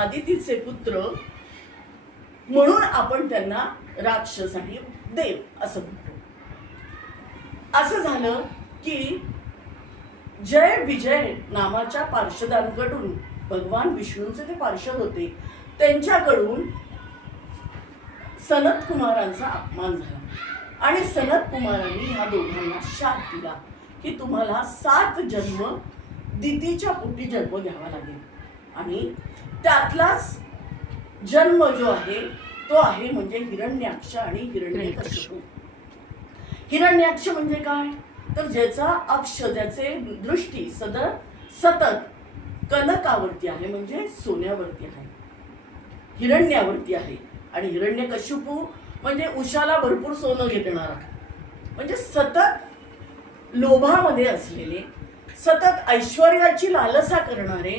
आदितीचे पुत्र, म्हणून आपण त्यांना राक्षस आणि देव असं म्हणतो. असं झालं की जय विजय नावाच्या पार्षदांकडून, भगवान विष्णूंचे ते पार्षद होते, त्यांच्याकडून सनत कुमारांचा अपमान झाला आणि सनत कुमारांनी ह्या दोघांना शाप दिला की तुम्हाला 7 जन्म दितीच्या पोटी जन्म घ्यावा लागेल. आणि त्यातलाच जन्म जो आहे तो आहे म्हणजे हिरण्याक्ष आणि हिरण्यकशिपू. हिरण्याक्ष म्हणजे काय, तर ज्याचा अक्ष, ज्याचे दृष्टी सतत कनकावरती आहे, म्हणजे सोन्यावरती आहे, हिरण्यावरती आहे. आणि हिरण्यकशिपू म्हणजे उशाला भरपूर सोनं घेणारा, म्हणजे सतत लोभामध्ये असलेले, सतत ऐश्वर्याची लालसा करणारे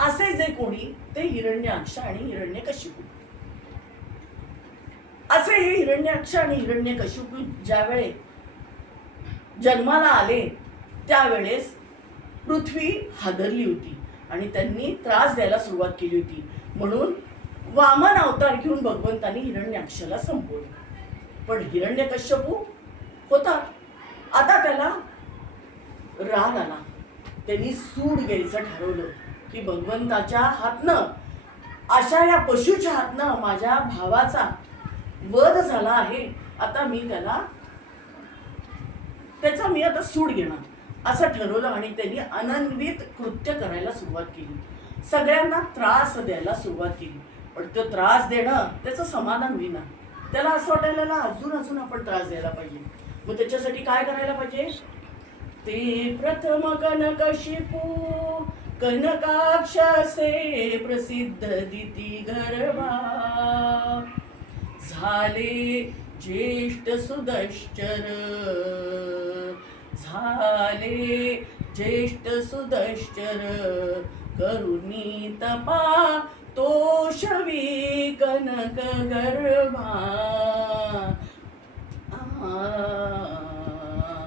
असे जे कोणी, ते हिरण्याक्ष आणि हिरण्यकशिपू. असे हे हिरण्याक्ष आणि हिरण्यकशिपू ज्यावेळेस जन्माला आले त्यावेळेस पृथ्वी हादरली होती आणि त्यांनी त्रास द्यायला सुरुवात केली होती. म्हणून वामन अवतार घेऊन भगवंतांनी हिरण्याक्षला संपवलं. पण हिरण्यकश्यपू होता, आता त्याला राग आला. त्यांनी सूड घ्यायचं ठरवलं की भगवंताच्या हातनं, अशा या पशुच्या हातनं माझ्या भावाचा वध झाला आहे, आता मी त्याचा मी आता सूड घेणार असं ठरवलं. आणि त्यांनी अनन्वित कृत्य करायला सुरुवात केली, सगळ्यांना त्रास द्यायला सुरुवात केली. पण तो त्रास देणं त्याचं समाधान होईना, त्याला असं वाटायला अजून आपण त्रास द्यायला पाहिजे. मग त्याच्यासाठी काय करायला पाहिजे, ते प्रथम कनकशिपू कनकाक्षसे प्रसिद्ध दिती गर्भा, झाले ज्येष्ठ सुदश्चर, झाले ज्येष्ठ सुदश्चर, करुणी तपा तोषवी कनक गर्भा.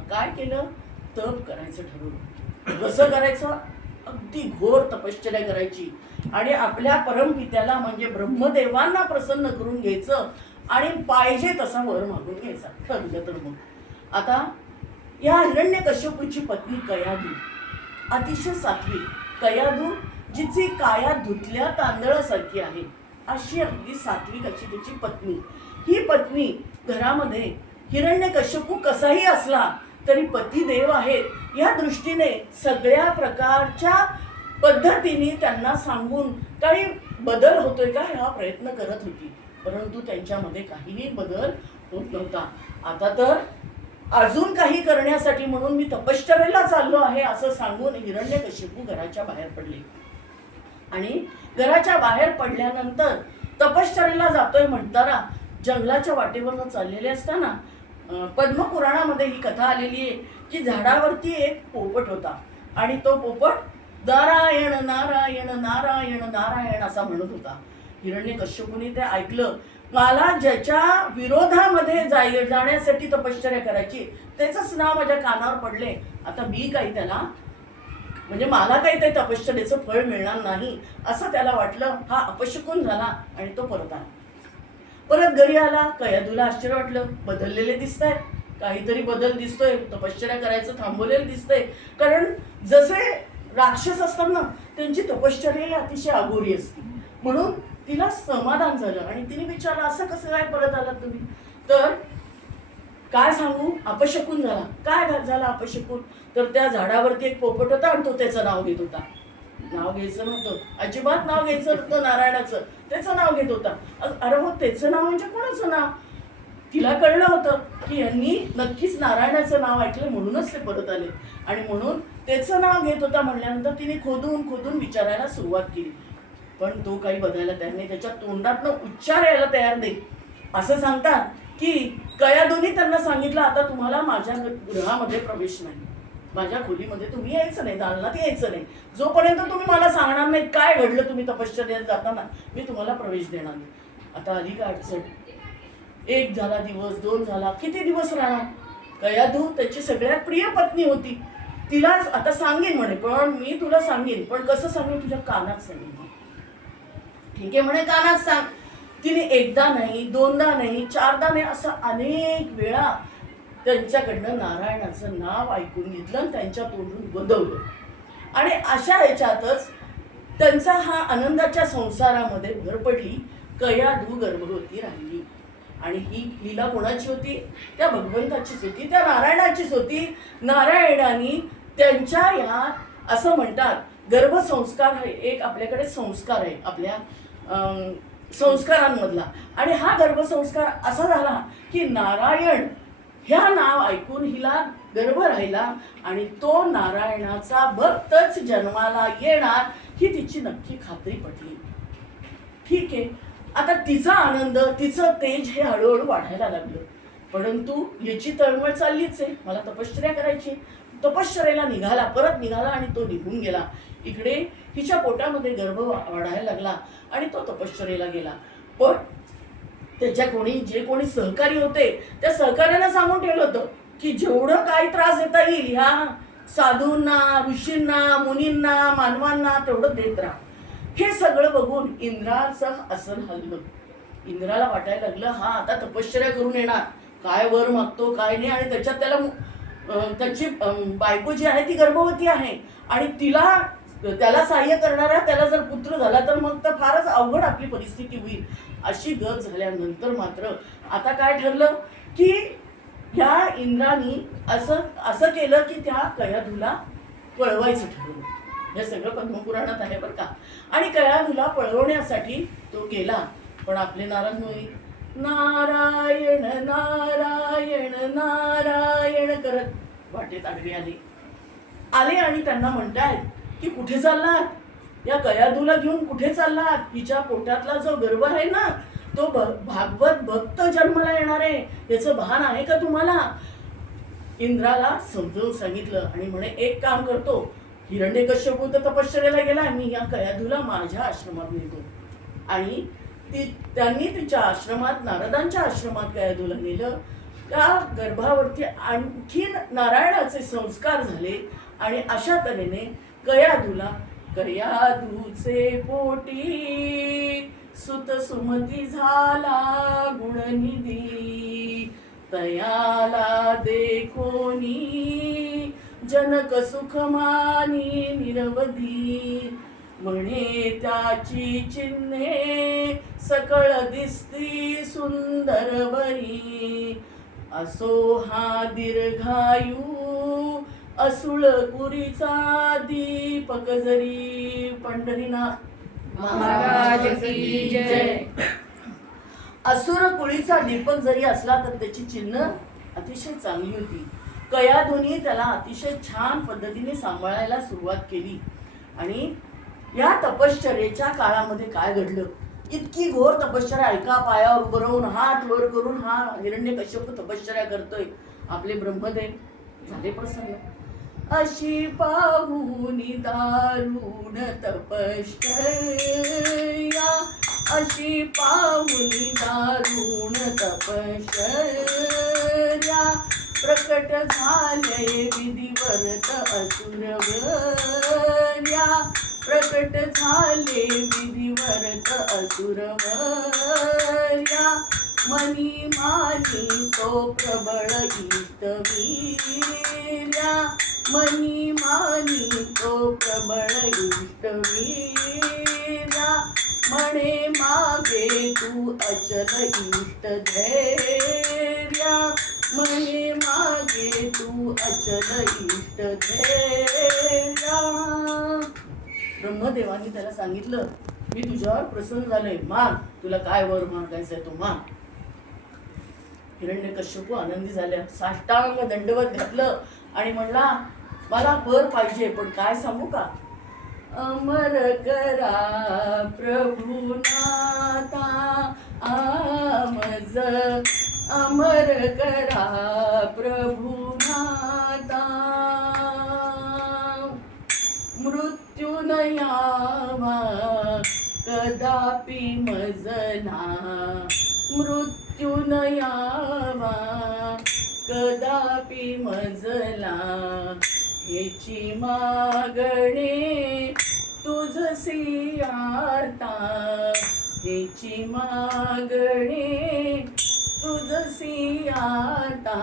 काय केलं, तप करायचं ठरवलं. कसं करायचं, अगदी घोर तपश्चर्या करायची आणि आपल्या परमपित्याला म्हणजे ब्रह्मदेवांना प्रसन्न करून घ्यायचं आणि पाहिजे तसा वर मागून घ्यायचा. ठरलं तर मग आता या हिरण्यकश्यपूची पत्नी कयाधू अतिशय सात्विक, कयाधू जिची काया धुतल्या तांदळासारखी आहे, अशी अगदी सात्विक अशी त्याची पत्नी. ही पत्नी घरामध्ये हिरण्यकश्यपू कसाही असला तरी पतिदेव आहेत या दृष्टीने सगळ्या प्रकारच्या पद्धतीने त्यांना सांगून काही बदल होतोय का हा प्रयत्न करत होती. परंतु त्यांच्यामध्ये काहीही बदल होत नव्हता. आता तर अजून काही करण्यासाठी म्हणून मी तपश्चर्येला चाललो आहे असं सांगून हिरण्यकशिपू घराच्या बाहेर पडले. आणि घराच्या बाहेर पडल्यानंतर तपश्चर्येला जातोय म्हणताना जंगलाच्या वाटेवरून चाललेले असताना पद्मपुराणामध्ये ही कथा आलेली आहे की झाडावरती एक पोपट होता आणि तो पोपट नारायण नारायण नारायण नारायण असा म्हणत होता. हिरण्यकश्यपूने ते ऐकलं, मला ज्याच्या विरोधामध्ये जाण्यासाठी तपश्चर्या करायची त्याचंच नाव माझ्या कानावर पडले, आता मी काही त्याला म्हणजे मला काही ते तपश्चर्येचं फळ मिळणार नाही असं त्याला वाटलं. हा अपशकुन झाला आणि तो परत आला. परत घरी आला. कयाधूला आश्चर्य वाटलं, बदललेले दिसत आहेत, काहीतरी बदल दिसतोय, तपश्चर्या करायचं थांबवलेलं दिसतंय. कारण जसे राक्षस असतात ना त्यांची तपश्चर्या अतिशय अघोरी असते. म्हणून तिला समाधान झालं आणि तिने विचारलं, असं कसं काय परत आलात तुम्ही. तर काय सांगू, अपशकुन झाला. काय झाला अपशकुन, तर त्या झाडावरती एक पोपट होता आणि तो त्याचं नाव घेत होता. नाव घ्यायचं नव्हतं, अजिबात नाव घ्यायचं नव्हतं नारायणाचं, त्याचं नाव घेत होता. अरे हो, त्याचं नाव म्हणजे कोणाचं नाव. तिला कळलं होतं की यांनी नक्कीच नारायणाचं नाव ऐकलं म्हणूनच ते परत आले आणि म्हणून त्याचं नाव घेत होता. म्हणल्यानंतर तिने खोदून विचारायला सुरुवात केली. पण तो काही बदलायला तयार नाही, त्याच्या तोंडातनं उच्चार यायला तयार नाही. असं सांगतात की कयाधूने त्यांना सांगितलं, आता तुम्हाला माझ्या गृहामध्ये प्रवेश नाही, माझ्या खोलीमध्ये तुम्ही यायचं नाही, दालनात यायचं नाही, जोपर्यंत तुम्ही मला सांगणार नाही काय घडलं तुम्ही तपश्चर्यात जाताना, मी तुम्हाला प्रवेश देणार नाही. आता आली का अडचण. 1 झाला दिवस, 2 झाला, किती दिवस राहणार. कयाधू त्याची सगळ्यात प्रिय पत्नी होती. तिला आता सांगेन म्हणे, पण मी तुला सांगेन, पण कसं सांगेन, तुझ्या कानात सांगेन. ठीक आहे म्हणे, कानात सांग. तिने एकदा नाही, दोनदा नाही, चारदा नाही, असं अनेक वेळा त्यांच्याकडनं नारायणाचं नाव ऐकून घेतलं आणि त्यांच्या तोंडून वदवलं. आणि अशा ह्याच्यातच त्यांचा हा आनंदाच्या संसारामध्ये भर पडली. कयाधू गर्भवती राहिली. आणि ही लीला कोणाची होती? त्या भगवंताचीच होती, त्या नारायणाचीच होती. नारायणाने त्यांच्या या, असं म्हणतात, गर्भसंस्कार हा एक आपल्याकडे संस्कार आहे आपल्या संस्कारांमधला. आणि हा गर्भसंस्कार असा झाला की नारायण ह्या नाव ऐकून हिला गर्भ राहिला आणि तो नारायणाचा भक्तच जन्माला येणार ही तिची नक्की खात्री पटली. ठीक आहे, आता तिचा आनंद, तिचं तेज हे हळूहळू वाढायला लागलं. परंतु याची तळमळ चाललीच आहे, मला तपश्चर्या करायची. तपश्चर्याला निघाला, परत निघाला आणि तो निघून गेला. इकडे हिच्या पोटामध्ये गर्भ वाढायला लागला आणि तो तपश्चर्याला गेला. पण त्याच्या जे कोणी सहकारी होते त्या सहकार्याला सांगून ठेवलं होतं की जेवढं काही त्रास देता येईल ह्या साधूंना, ऋषींना, मुनींना, मानवांना तेवढं देत राहा. हे सगळं बघून इंद्राचं असं हललं. इंद्राला वाटायला लागलं हा आता तपश्चर्या करून येणार, काय वर मागतो काय नाही. आणि त्याच्यात त्याची बायको जी आहे ती गर्भवती आहे आणि त्याला सहाय्य करणारा त्याला जर पुत्र झाला तर मग तर फारच अवघड आपली परिस्थिती होईल. अशी गत झाल्यानंतर मात्र आता काय ठरलं की ह्या इंद्रानी असं केलं की त्या कयाधूला पळवायचं ठरवलं. हे सगळं पद्मपुराणात आहे बरं का. आणि कयाधूला पळवण्यासाठी तो गेला. पण आपले नारद मुनी नारायण नारायण नारायण करत वाटेत आडवे आले आणि त्यांना म्हणतायत की कुठे चाललात? या कयाधूला घेऊन कुठे चाललात? हिच्या पोटातला जो गर्भ आहे ना तो भागवत भक्त जन्माला येणार आहे, याचं भान आहे का तुम्हाला? इंद्राला समजावून सांगितलं आणि म्हणे एक काम करतो, हिरण्यकश्यपू तर तपश्चर्याला गेला, मी या कयाधूला माझ्या आश्रमात नेतो. आणि त्यांनी तिच्या आश्रमात, नारदांच्या आश्रमात कयाधूला नेलं. त्या गर्भावरती आणखीन नारायणाचे संस्कार झाले आणि अशा तऱ्हेने कयाधूचे पोटी सुत सुमती झाला गुणनिधी. तयाला देखोनी जनक सुखमानी निरवधी. म्हणे त्याची चिन्हे सकळ दिसती सुंदर बरी. असो हा दीर्घायू असुळ पुरीचा दीपक जरी. पंढरीनाथ महाराज की जय. असुर कुळीचा दीपक जरी असला तर त्याची चिन्ह अतिशय चांगली होती. कयाधूनी त्याला अतिशय छान पद्धतीने सांभाळायला सुरुवात केली. आणि या तपश्चर्येच्या काळामध्ये काय घडलं, इतकी घोर तपश्चर्या, ऐका, पायावर उभं राहून हात वर करून हा हिरण्यकश्यप तपश्चर्या करतोय. आपले ब्रह्मदेव झाले प्रसन्न. अशी पाहुनी दारुण तपश्चर्या, अशी पाहुनी दारुण तपश्चर्या. प्रकट झाले विधिवरत असुरवर्या. प्रकट झाले विधिवरत असुरवर्या. मनी मानी तो प्रबळ इष्टवीर्या. मनी मानी तो प्रबळ इष्टवीर्या. म्हणे मागे तू अचल इष्टधैर्या. म्हणे मागे तू अचल इष्टधैर्या. ब्रह्मदेवानी त्याला सांगितलं मी तुझ्यावर प्रसन्न झालोय, मान, तुला काय वर मागायचंय तो मान. हिरण्यकश्यपू आनंदी झाल्या, साष्टांग दंडवत घातलं आणि म्हणला मला वर पाहिजे, पण काय सांगू का? अमर करा प्रभुनाथा आमज. अमर करा प्रभुनाथा. मृत्यू न यावा कदापि मजना. मृत्यू न यावा कदापि मजला. हेची मागणे तुझसी आर्ता. हेची मागणे तुझसी आता,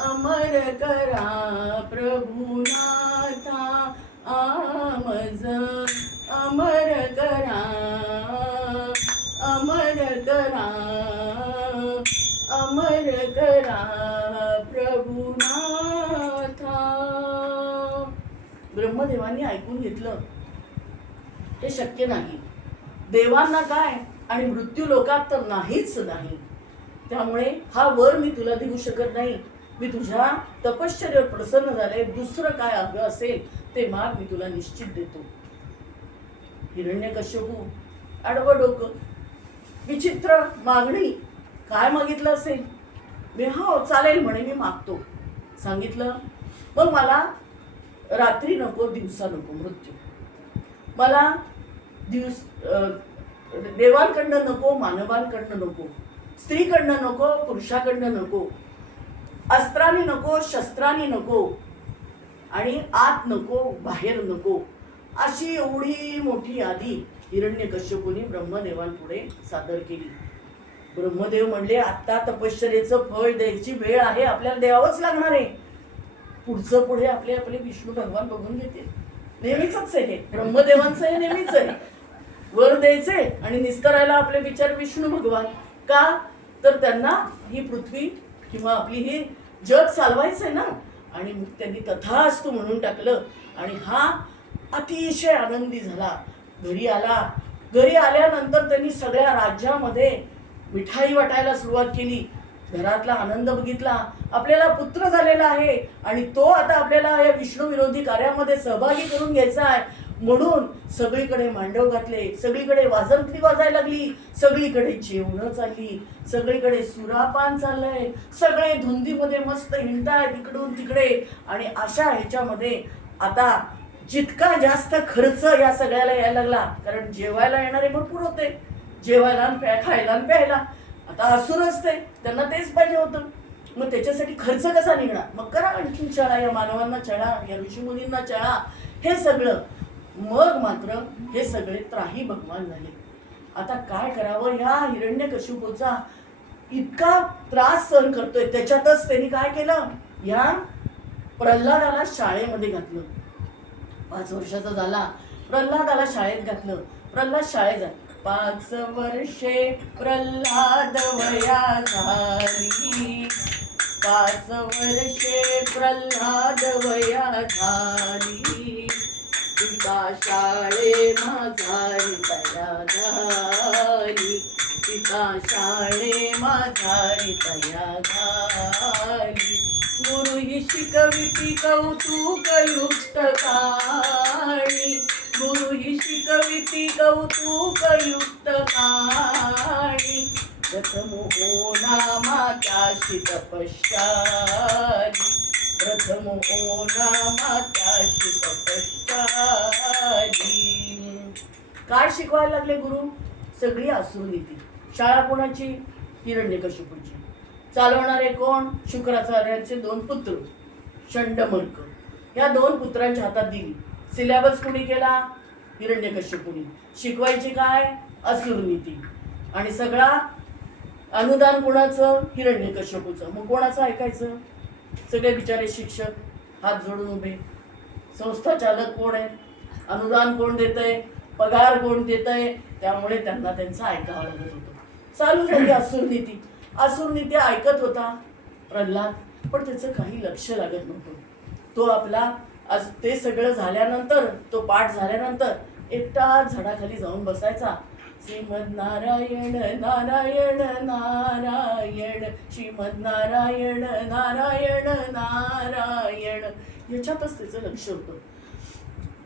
अमर करा प्रभुनाथा आमज, अमर करा, अमर करा, अमर करा प्रभुनाथा. ब्रह्मदेवांनी ऐकून घेतलं हे शक्य नाही, देवांना काय आणि मृत्यू लोकात तर नाहीच नाही. त्यामुळे हा वर मी तुला देऊ शकत नाही. मी तुझ्या तपश्चर्यावर प्रसन्न झाले, दुसरं काय हवं असेल ते माग, मी तुला निश्चित देतो. हिरण्यकश्यपू आडवं डोकं, विचित्र मागणी. काय मागितलं असेल? मी हो चालेल म्हणे, मी मागतो. सांगितलं मग मला रात्री नको, दिवसा नको मृत्यू. मला देवांकडनं नको, मानवांकडनं नको, स्त्रीकडनं नको, पुरुषाकडनं नको, अस्त्रांनी नको, शस्त्रांनी नको, आणि आत नको, बाहेर नको. अशी एवढी मोठी यादी हिरण्यकश्यपूने ब्रह्मदेवांपुढे सादर केली. ब्रह्मदेव म्हणले आता तपश्चर्येचं फळ द्यायची वेळ आहे, आपल्याला द्यावंच लागणार आहे. पुढचं पुढे आपले आपले विष्णू भगवान बघून घेतील. नेहमीच आहे हे, ब्रह्मदेवांचं हे नेहमीच आहे. वर द्यायचे आणि निस्तरायला आपले विचार विष्णू भगवान. का तर त्यांना ही पृथ्वी किंवा आपली ही जग चालवायचंय ना. आणि मग त्यांनी तथास्तु म्हणून टाकलं आणि हा अतिशय आनंदी झाला. घरी आला. घरी आल्यानंतर त्यांनी सगळ्या राज्यामध्ये मिठाई वाटायला सुरुवात केली. घरातला आनंद बघितला. आपल्याला पुत्र झालेला आहे आणि तो आता आपल्याला या विष्णू विरोधी कार्यामध्ये सहभागी करून घ्यायचा आहे म्हणून सगळीकडे मांडव घातले, सगळीकडे वाजंत्री वाजायला लागली, सगळीकडे जेवणं चालली, सगळीकडे सुरापान चाललंय, सगळे धुंदीमध्ये मस्त हिंडतायत इकडून तिकडे. आणि अशा ह्याच्यामध्ये आता जितका जास्त खर्च या सगळ्याला यायला लागला, कारण जेवायला येणारे भरपूर होते, जेवायला खायला आणि प्यायला. आता असुर असते, त्यांना तेच पाहिजे होतं. मग त्याच्यासाठी खर्च कसा निघणार? मग करा आणखीन चळा, या मानवांना चळा, या ऋषीमुनींना चळा, हे सगळं. मग मात्र हे सगळे त्राही भगवान झाले. आता काय करावं? ह्या हिरण्यकशिपूचा इतका त्रास सहन करतोय, त्याच्यातच त्यांनी काय केलं, या प्रल्हादाला शाळेमध्ये घातलं. 5 वर्षाचा झाला, प्रल्हादाला शाळेत घातलं. प्रल्हाद शाळेत जात. 5 वर्षे प्रल्हाद वया झाली, 5 वर्षे प्रल्हाद वया झाली, पिता शाळे माझारी तया झाली, पिता शाळे माझारी तया झाली. गुरु ही शिकविती कौतुक युक्त काळी, गुरु ही शिकविती कौतुक युक्त काळी. प्रथम ओना मात्याशी तपश्चारी, प्रथम ओना मात्याशी तपश्चारी. काय शिकवायला लागले गुरु? सगळी असुर नीती. शाळा कोणाची? हिरण्यकशिपूची. चालवणारे कोण? शुक्राचार्यांचे 2 पुत्र षंडमर्क. या 2 पुत्रांच्या हातात दिली. सिलेबस कोणी केला? हिरण्यकशिपूने. शिकवायची काय? असुर नीती. आणि सगळा अनुदान कोणाचं? हिरण्यकशिपूचं. मग कोणाचं ऐकायचं? सगळे बिचारे शिक्षक हात जोडून उभे. संस्था चालक कोण आहे? अनुदान कोण देतंय? पगार कोण देतंय? त्यामुळे त्यांना त्यांचं ऐकावं लागत होतं. चालू झाली असुर नीती. असुर नीती ऐकत होता प्रल्हाद, पण त्याचं काही लक्ष लागत नव्हतं. तो आपला आज ते सगळं झाल्यानंतर, तो पाठ झाल्यानंतर एकटा झाडाखाली जाऊन बसायचा. श्रीमद नारायण नारायण नारायण, श्रीमद नारायण नारायण नारायण, याच्यातच त्याचं लक्ष होतं.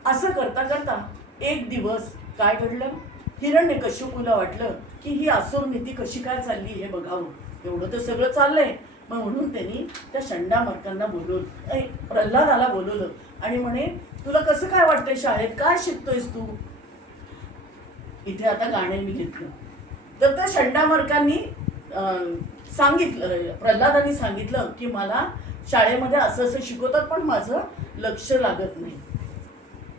असं करता करता एक दिवस काय घडलं? हिरण्यकशिपूला वाटलं की ही असुर नीती कशी काय चालली हे बघावं. एवढं तर सगळं चाललंय. मग म्हणून त्यांनी त्या षंडामर्कांना बोलवलं, प्रल्हादाला बोलवलं आणि म्हणे तुला कसं काय वाटतंय शाळेत? काय शिकतोयस तू? इथे आता गाणे मी घेतलं. तर त्या षंडामर्कांनी सांगितलं, प्रल्हादांनी सांगितलं की मला शाळेमध्ये असं असं शिकवतात पण माझं लक्ष लागत नाही.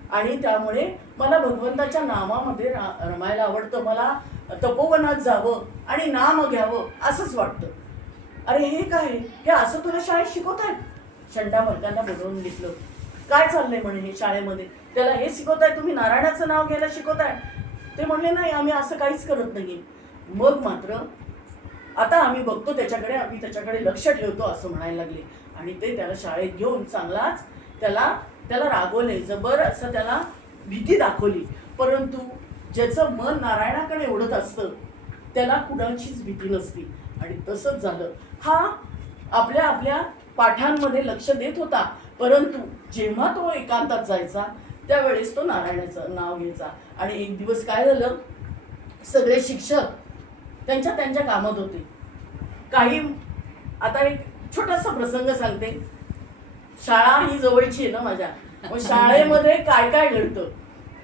आणि त्यामुळे मला भगवंताच्या नामामध्ये रमायला आवडतं. मला तपोवनात जावं आणि नाम घ्यावं असंच वाटतं. अरे हे काय, हे असं तुला शाळेत शिकवत आहेत? शंडामर्कांना बोलवून घेतलं. काय चाललंय म्हणे हे शाळेमध्ये, त्याला हे शिकवताय तुम्ही, नारायणाचं नाव घ्यायला शिकवताय? ते म्हणले नाही, आम्ही असं काहीच करत नाही. मग मात्र आता आम्ही बघतो त्याच्याकडे, आम्ही त्याच्याकडे लक्ष ठेवतो असं म्हणायला लागले. आणि ते त्याला शाळेत घेऊन चांगलाच त्याला रागवले, जबर असं त्याला भीती दाखवली. परंतु ज्याचं मन नारायणाकडे ओढत असतं त्याला कुणाचीच भीती नसती. आणि तसंच झालं. हा आपल्या आपल्या पाठांमध्ये लक्ष देत होता, परंतु जेव्हा तो एकांतात जायचा त्यावेळेस तो नारायणाचं नाव घ्यायचा. आणि एक दिवस काय झालं, सगळे शिक्षक त्यांच्या त्यांच्या कामात होते. काही आता एक छोटासा प्रसंग सांगते. शाळा ही जवळची आहे ना माझ्या, मग शाळेमध्ये काय काय घडतं.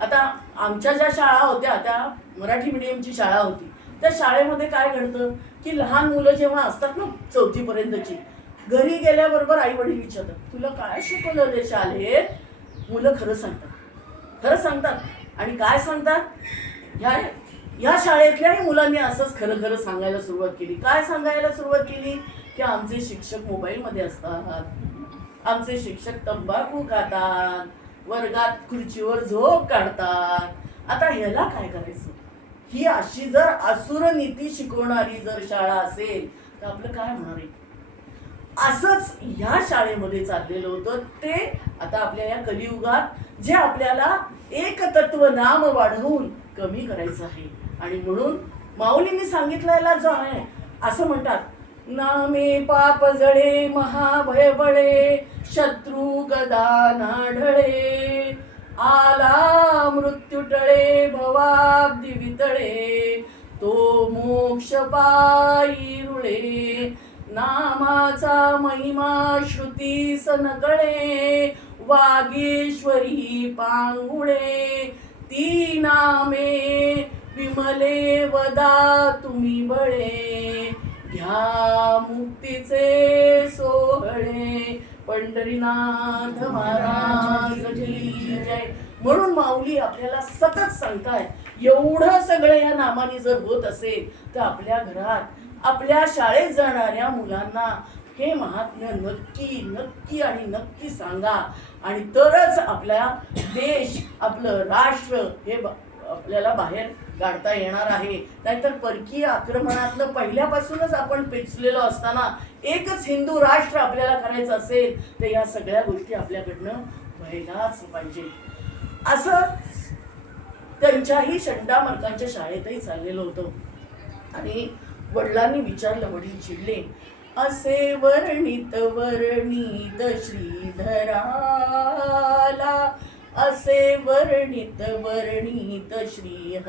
आता आमच्या ज्या शाळा होत्या त्या मराठी मीडियमची शाळा होती. त्या शाळेमध्ये काय घडतं की लहान मुलं जेव्हा असतात ना 4थी पर्यंतची, घरी गेल्याबरोबर आई वडील विचारतात, तुला काय शिकवलं रे शाळेत? मुलं खरं सांगतात. आणि काय सांगतात, ह्या शाळेतल्याही मुलांनी असंच खरं खरं सांगायला सुरुवात केली. काय सांगायला सुरुवात केली की आमचे शिक्षक मोबाईलमध्ये असतात, आमचे शिक्षक तंबाखू खातात, वर्गात खुर्चीवर झोप काढतात. आता ह्याला काय करायचं? ही अशी जर असुर नीती शिकवणारी जर शाळा असेल तर आपलं काय होणार आहे? असंच ह्या शाळेमध्ये चाललेलं होतं. ते आता आपल्या या कलियुगात जे आपल्याला एकतत्व नाम वाढवून कमी करायचं आहे. आणि म्हणून माऊलींनी सांगितलेला जो आहे, असं म्हणतात, नामे पाप जळे महाभय बळे, शत्रू गदा नाढळे, आला मृत्यू टळे भवाब्दी वितळे, तो मोक्ष पायी रुळे, नामाचा महिमा श्रुती सनकळे, वागेश्वरी पांगुळे, ती नामे विमले वदा तुम्ही बळे, घ्या मुक्तीचे सोहळे. पंढरीनाथ महाराज की जय. म्हणून माऊली आपल्याला सतत सांगतायत, एवढं सगळं या नामाने जर होत असेल तर आपल्या घरात, आपल्या शाळेत जाणाऱ्या मुलांना हे महात्म्य नक्की नक्की आणि नक्की सांगा. आणि तरच आपला देश, आपलं राष्ट्र हे आपल्याला बाहेर काढता येणार आहे. नाहीतर परकीय आक्रमणातलं पहिल्यापासूनच आपण पेचलेलो असताना एकच हिंदू राष्ट्र आपल्याला करायचं असेल तर या सगळ्या गोष्टी आपल्याकडनं व्हायलाच पाहिजे. असं त्यांच्याही शंडामर्कांच्या शाळेतही चाललेलं होतं. आणि वडिलांनी विचारलं, वडील चिडले, असे वर्णित वर्णित श्रीधराला, असे वर्णित वर्णित श्रीहरीला,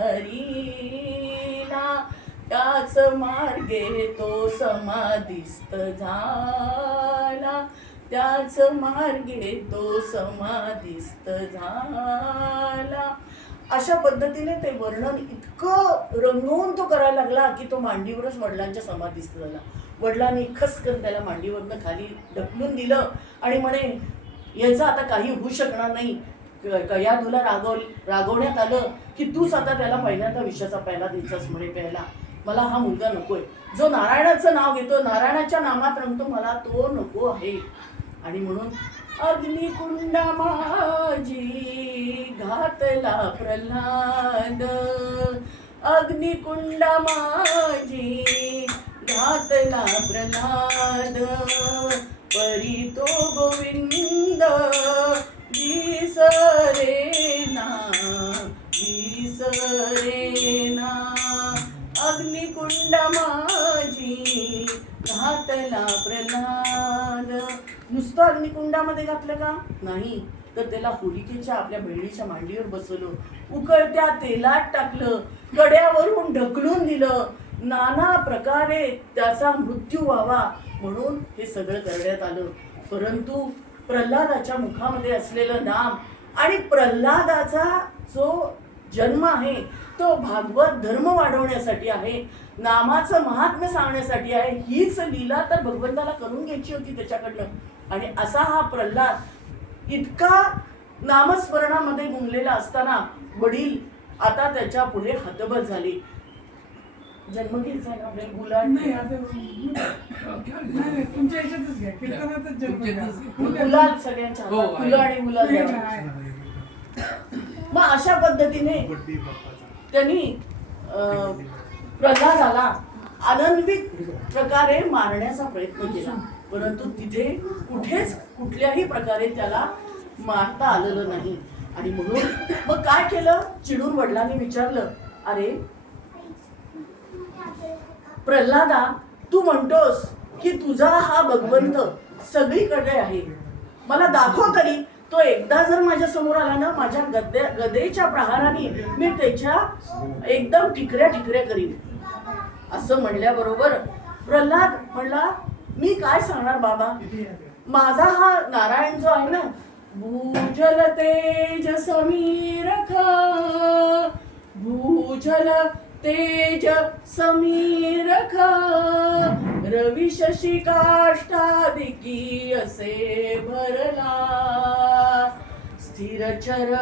त्याच मार्गे तो समाधिस्थ झाला, त्याच मार्गे तो समाधिस्थ झाला. अशा पद्धतीने ते वर्णन इतकं रंगवून तो करायला लागला की तो मांडीवरच वडिलांच्या समाधीस्थ झाला. वडिलांनी खसकन त्याला मांडीवरनं खाली ढकलून दिलं आणि म्हणे, याचं आता काही होऊ शकणार नाही. या तुला रागवण्यात आलं की तूच आता त्याला पहिल्यांदा विषयाचा प्यायला द्यायचास म्हणे प्यायला. मला हा मुलगा नकोय. जो नारायणाचं नाव घेतो, नारायणाच्या नामात रंगतो, मला तो नको आहे. आणि म्हणून अग्निकुंडा माझी घातला प्रल्हाद, अग्निकुंडा माझी घातला प्रल्हाद, परी तो गोविंद विसरेना विसरेना, अग्निकुंडा माझी घातला प्रल्हाद. नुसतं अग्निकुंडामध्ये घातलं का? नाही, तर त्याला होलिकेच्या आपल्या बहिणीच्या मांडीवर बसवलं, उकळत्या तेलात टाकलं, कड्यावरून ढकलून दिलं, नाना प्रकारे त्याचा मृत्यू व्हावा म्हणून हे सगळं करण्यात आलं. परंतु प्रल्हादाच्या मुखामध्ये असलेलं नाम आणि प्रल्हादाचा जो जन्म आहे तो भागवत धर्म वाढवण्यासाठी आहे, नामाचं महात्म्य सांगण्यासाठी आहे. हीच लीला तर भगवंताला करून घ्यायची होती त्याच्याकडनं. आणि असा हा प्रल्हाद इतका नामस्मरणामध्ये गुंगलेला असताना वडील आता त्याच्या पुढे हतबल झाले. जन्म घ्यायचा ना आपल्या गुलाल नाही आता नाही तुमच्या याच्यातच घ्या कीर्तनातच जन्म घ्या. गुलाल सगळ्यांच्या हो, हातात, फुलं आणि गुलाल नाही, द्यावा. नाही. मग अशा पद्धतीने त्यांनी प्रल्हादाला आनंदित प्रकारे मारण्याचा प्रयत्न केला, परंतु तिथे कुठेच कुठल्याही प्रकारे त्याला मारता आलेलं नाही. आणि म्हणून मग काय केलं, चिडून वडिलांनी विचारलं, अरे प्रल्हादा, तू म्हणतोस की तुझा हा भगवंत सगळीकडे आहे, मला दाखव तरी. तो एकदा जर माझ्या समोर आला ना, माझ्या गदेच्या प्रहाराने मी त्याच्या एकदम ठिकऱ्या ठिकऱ्या करीन. असं म्हणल्याबरोबर प्रल्हाद म्हणला, मी काय सांगणार बाबा, माझा हा नारायण जो आहे ना, भूजल तेज समीर भूजल तेज समीर रवी शशी काष्टादिकी असे भरला, स्थिरचर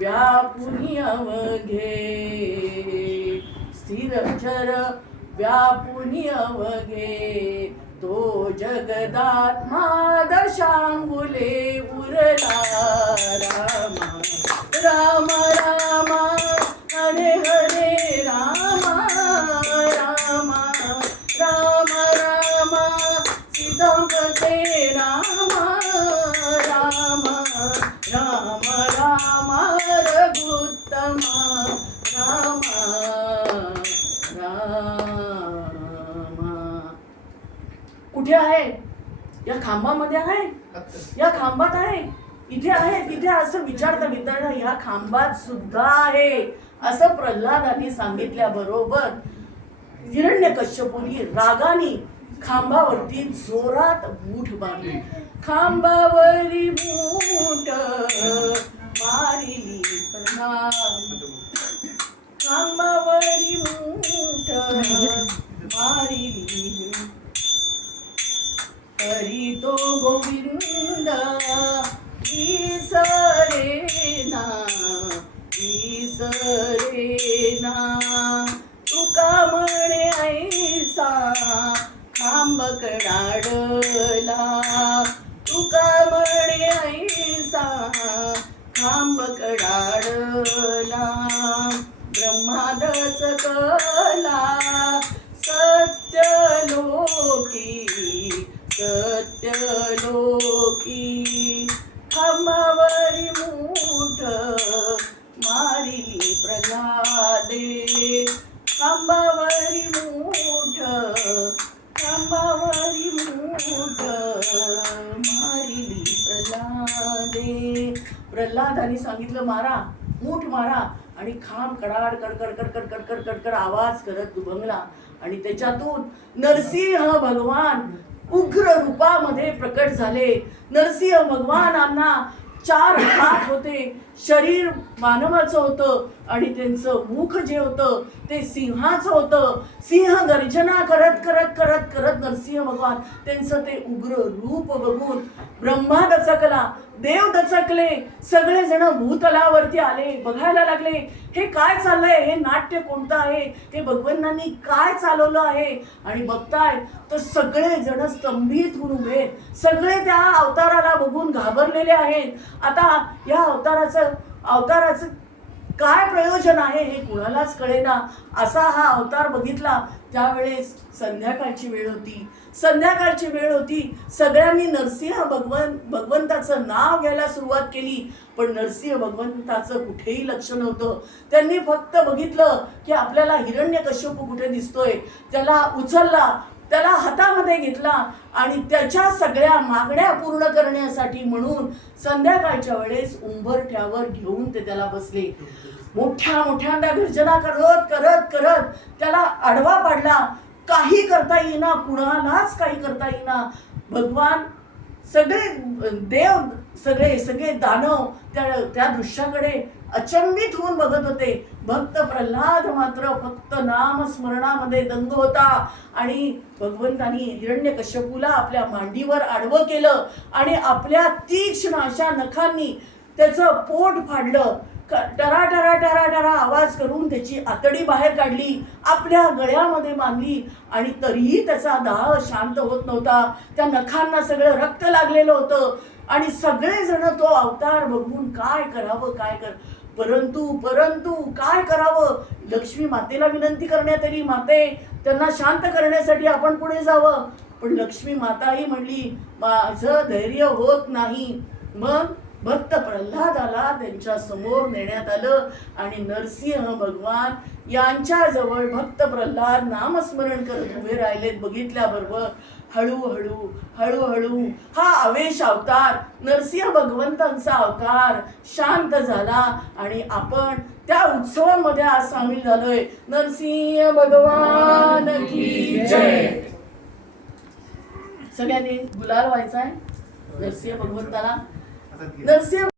व्यापुनी अवघे, स्थिरचर व्यापुनी अवघे, तो जगदात्मा दशांगुले उरला. राम राम राम हरे हरे राम राम राम राम सीतापते राम राम राम राम रघुत्तम राम राम. कुठे आहे? या खांबामध्ये आहे, या खांबात आहे, इथे आहे, तिथे असं विचारता विचारता या खांबात सुद्धा आहे असं प्रल्हादाने सांगितल्याबरोबर हिरण्यकश्यपूने रागाने खांबावरती जोरात मूठ मारली. खांबावरी मूठ मारिली खांबावरी मूठ मारिली, हरी तो गोविंद विसरेना विसरेना, तुका म्हणे ऐसा खांब कडाडला, तुका म्हणे ऐसा खांब कडाडला. ब्रह्मादच कला सत्यलोकी सत्यलोकी, खांबावरी मूठ मारिली प्रल्हादे, खांबावरी मूठ खांबावरी मूठ मारिली प्रल्हादे. प्रल्हादाने सांगितलं, मारा, मूठ मारा. आणि खांब कडाड कडकड कडकड कडकड कडकड आवाज करत दुभंगला. आणि त्याच्यातून नरसिंह भगवान उग्र रूपामध्ये प्रकट झाले. नरसिंह भगवानांना 4 हात होते, शरीर मानवाचं होतं आणि त्यांचं मुख जे होतं ते सिंहाचं होतं. सिंह गर्जना करत करत करत करत नरसिंह भगवान त्यांचं ते उग्र रूप बघून ब्रह्मा दचकला, देव दचकले, सगळेजण भूतलावरती आले, बघायला लागले हे काय चाललंय, हे नाट्य कोणतं आहे, हे भगवंतांनी काय चालवलं आहे. आणि बघताय तर सगळेजण स्तंभित होऊन उभे, सगळे त्या अवताराला बघून घाबरलेले आहेत. आता या अवताराचं काय प्रयोजन आहे हे कुणालाच कळेना. असा हा अवतार बघितला त्यावेळेस संध्याकाळची वेळ होती. संध्याकाळची वेळ होती. सगळ्यांनी नरसिंह भगवंताचं नाव घ्यायला सुरुवात केली, पण नरसिंह भगवंताचं कुठेही लक्ष नव्हतं. त्यांनी फक्त बघितलं की आपल्याला हिरण्यकश्यपू कुठे दिसतोय, त्याला उचलला, त्याला हातामध्ये घेतला आणि त्याच्या सगळ्या मागण्या पूर्ण करण्यासाठी म्हणून संध्याकाळच्या वेळेस उंबरठ्यावर घेऊन ते त्याला बसले. मोठ्या मोठ्यांदा गर्जना करत करत करत त्याला आडवा पाडला. काही करता येईना, कुणालाच काही करता येईना. भगवान सगळे देव सगळे दानव त्या दृश्याकडे अचंबित होऊन बघत होते. भक्त प्रल्हाद मात्र फक्त नामस्मरणामध्ये दंग होता. आणि भगवंतानी हिरण्यकश्यपूला आपल्या मांडीवर आडवं केलं आणि आपल्या तीक्ष्ण अशा नखांनी त्याचं पोट फाडलं, टरा टरा टरा टरा आवाज करून त्याची आतडी बाहेर काढली, आपल्या गळ्यामध्ये बांधली, आणि तरीही त्याचा दाह शांत होत नव्हता. त्या नखांना सगळं रक्त लागलेलं होतं आणि सगळेजण तो अवतार बघून काय करावं काय परंतु परंतु काय करावं. लक्ष्मी मातेला विनंती करण्यात आली, माते त्यांना शांत करण्यासाठी आपण पुढे जावं. पण लक्ष्मी माताही म्हणली, माझं धैर्य होत नाही. मग भक्त प्रल्हादाला त्यांच्या समोर नेण्यात आलं आणि नरसिंह भगवान यांच्या जवळ भक्त प्रल्हाद नामस्मरण करत उभे राहिलेत. बघितल्याबरोबर हळूहळू हळूहळू हा आवेश अवतार, नरसिंह भगवंतांचा अवतार शांत झाला आणि आपण त्या उत्सवामध्ये आज सामील झालोय. नरसिंह भगवान की जय. सगळ्यांनी गुलाल व्हायचा आहे नरसिंह भगवंताला. नरसिंह